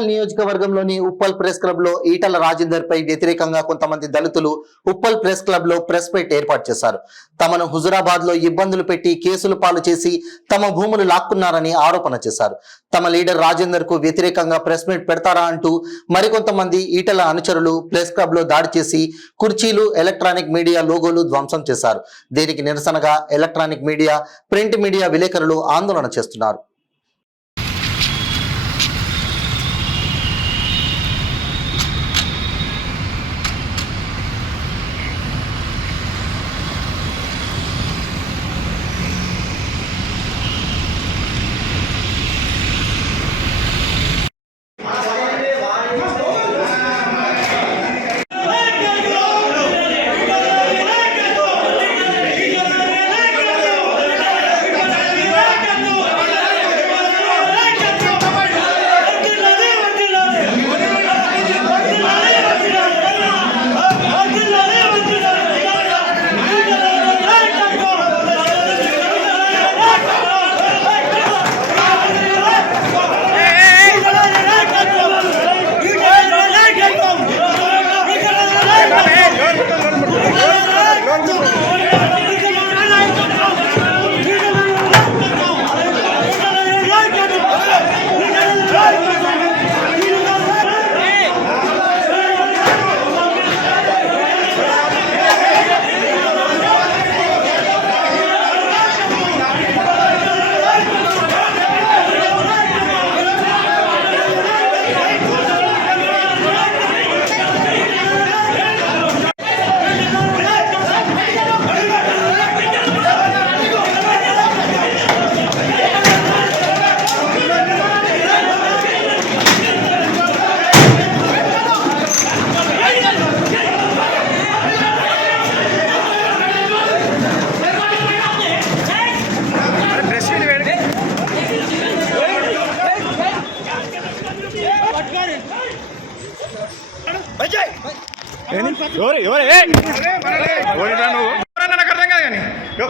ఉప్పల్ నియోజకవర్గంలోని Uppal press club లో ఈటల రాజేందర్ పై వ్యతిరేకంగా కొంతమంది దళితులు ఉప్పల్ ప్రెస్ క్లబ్ లో ప్రెస్ మీట్ ఏర్పాటు చేశారు. తమను హుజురాబాద్ లో ఇబ్బందులు పెట్టి కేసులు పాలు చేసి తమ భూములు లాక్కున్నారని ఆరోపణ చేశారు. తమ లీడర్ రాజేందర్ కు వ్యతిరేకంగా ప్రెస్ మీట్ పెడతారా అంటూ మరికొంతమంది ఈటల అనుచరులు ప్రెస్ క్లబ్ లో దాడి చేసి కుర్చీలు, ఎలక్ట్రానిక్ మీడియా లోగోలు ధ్వంసం చేశారు. దీనికి నిరసనగా ఎలక్ట్రానిక్ మీడియా, ప్రింట్ మీడియా విలేకరులు ఆందోళన చేస్తున్నారు.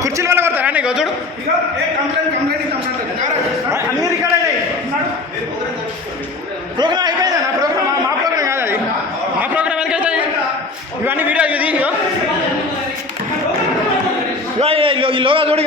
కుర్చీల వల్ల కొడతారా నీకు చూడు అన్ని రికార్డ్ అయినాయి. ప్రోగ్రామ్ అయిపోయిందా? నా ప్రోగ్రామ్ మా ప్రోగ్రామ్ కాదు, అది మా ప్రోగ్రామ్ ఎందుకైతే ఇవన్నీ వీడియో ఇది ఈ లోగా చూడు.